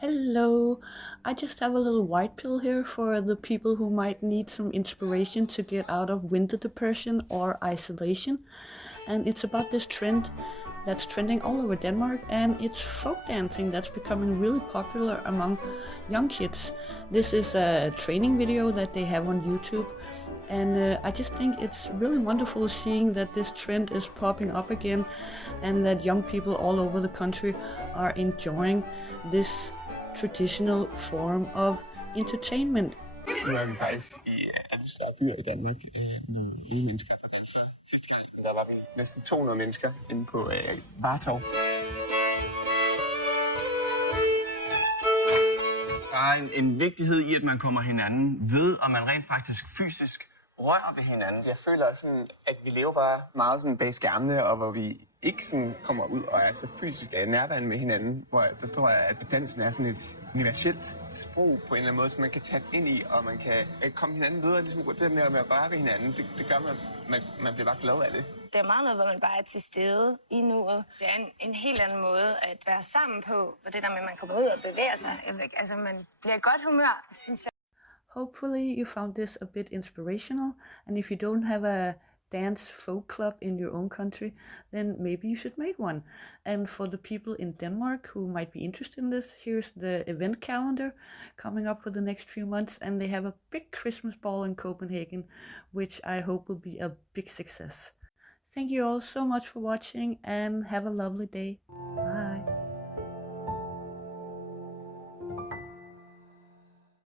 Hello, I just have a little white pill here for the people who might need some inspiration to get out of winter depression or isolation. And it's about this trend that's trending all over Denmark, and it's folk dancing that's becoming really popular among young kids. This is a training video that they have on YouTube, and I just think it's really wonderful seeing that this trend is popping up again and that young people all over the country are enjoying this traditional form of entertainment. Nu er vi faktisk i alle større byer i Danmark. Nogle mennesker på den side. Sidste gang, der var vi næsten 200 mennesker inde på Vartov. Der er en vigtighed i, at man kommer hinanden ved, og man rent faktisk fysisk rører ved hinanden. Jeg føler sådan, at vi lever bare meget sådan bag skærmene, og hvor vi ikke sådan kommer ud og er så fysisk nærværende med hinanden. Hvor der tror jeg, at dansen er sådan et universelt sprog på en eller anden måde, som man kan tage ind i, og man kan komme hinanden videre. Ligesom det med at røre ved hinanden, det gør, man bliver bare glad af det. Det er meget noget, hvor man bare er til stede i nuet. Det er en helt anden måde at være sammen på, og det der med, at man kommer ud og bevæger sig. Altså, man bliver i godt humør, synes jeg. Hopefully you found this a bit inspirational, and if you don't have a dance folk club in your own country, then maybe you should make one. And for the people in Denmark who might be interested in this, here's the event calendar coming up for the next few months, and they have a big Christmas ball in Copenhagen, which I hope will be a big success. Thank you all so much for watching, and have a lovely day. Bye.